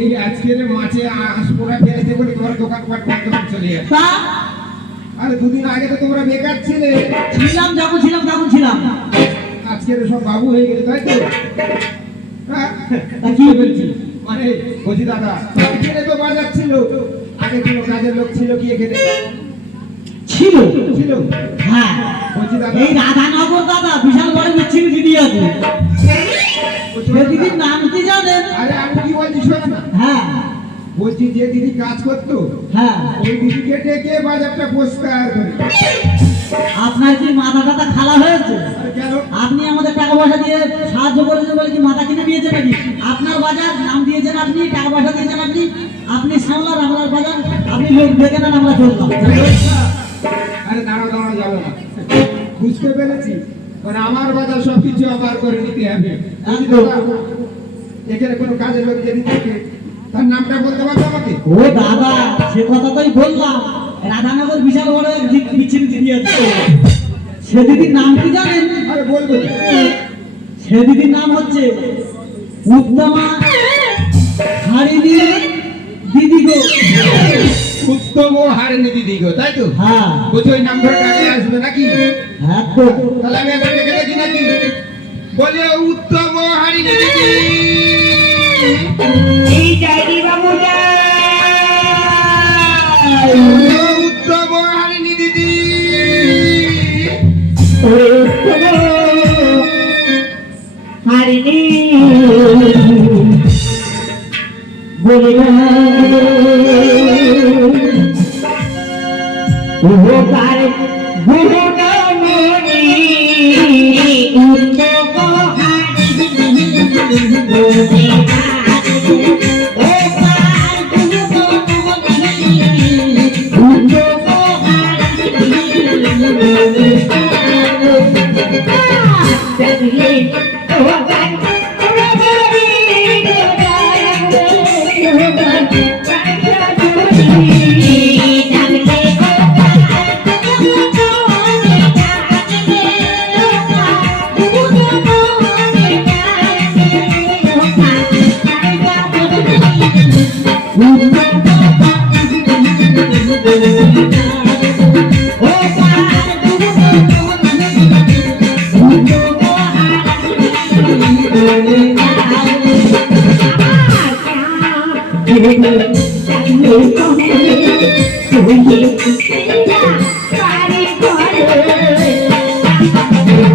এই আজকের মাছে পোড়া ফেলেছে বলে তোমার দোকানপাট বন্ধ করে চলে যাচ্ছে। আরে দুদিন আগে তো তোমরা বেকার ছিলে। ছিলাম, যখন ছিলাম তখন ছিলাম। আজকের সব বাবু হয়ে গেছে তাই তো? হ্যাঁ কি বলছি? মানে বলছি দাদা এখানে তো বাজার ছিল, আগে ছিল কাজের লোক ছিল কি এখানে ছিল ছিল? হ্যাঁ বলছি দাদা এই রাধানগর দাদা বিশাল বড় মিছিল দিদি আছে। সে দিদির নাম কি জানেন? আরে আমি কি বলছি শোনো না। হ্যাঁ বলছি যে দিদি কাজ করতো হ্যাঁ, ওই দিদিকে ডেকে বাজারটা পরিষ্কার করে। আপনার কি মাথা টাথা খালা হয়েছে? আরে কেন? আপনি আমাদের টাকা পয়সা দিয়ে সাহায্য করেছেন বলে কি মাথা কিনে দিয়েছেন নাকি? আপনার বাজার নাম দিয়েছেন আপনি, টাকা পয়সা দিয়েছেন আপনি, আপনি সামলান আপনার বাজার, আপনি লোক দেখে নেন, আমরা চললাম। আরে দাঁড়াও দাঁড়াও যাবো না, বুঝতে পেরেছি মানে আমার বাজার সবকিছু আবার করে নিতে হবে। বলছি দাদা, এখানে কোনো কাজের লোক যদি থাকে তার নামটা বলতে পারবে আমাকে? ও দাদা সে কথা তোই বললাম, রাধানগর বিশাল বড় এক মিছিল দিদি আছে। সে দিদির নাম কি জানেন? আরে বলবো না। সে দিদির নাম হচ্ছে উত্তমা হারিনি দিদি গো। উত্তম ও হারিনি দিদি গো, তাই তো? হ্যাঁ বলছি ওই নাম ধরে টাকা আসবে নাকি? হ্যাঁ তো তাহলে আমি একটা দেখে দেখি নাকি? বলে উত্তম ও হারিনি দিদি। এই ডাইরি বাবু উত্তম ও হারিনি দিদি। হারিনি বলে ও তার গুণগামনি উত্তম হারিনি